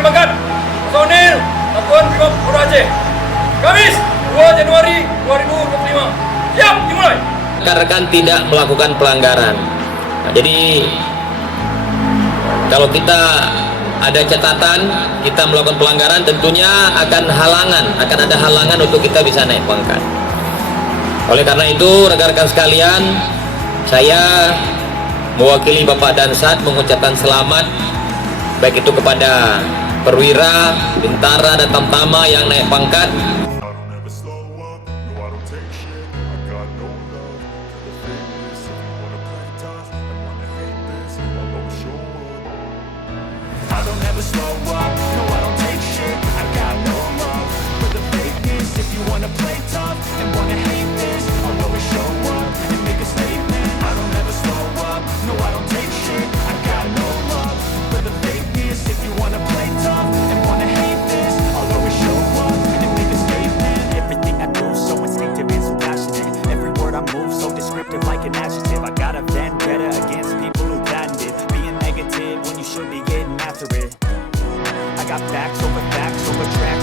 Kenaikan Pangkat Personel Satuan Brimob Polda Aceh, Kamis 2 Januari 2025. Siap, dimulai. Rekan-rekan tidak melakukan pelanggaran. Nah, jadi kalau kita ada catatan kita melakukan pelanggaran, tentunya akan ada halangan untuk kita bisa naik pangkat. Oleh karena itu, rekan-rekan sekalian, saya mewakili Bapak Dansat mengucapkan selamat baik itu kepada perwira, bintara, dan tamtama yang naik pangkat. Got facts over facts over tracks.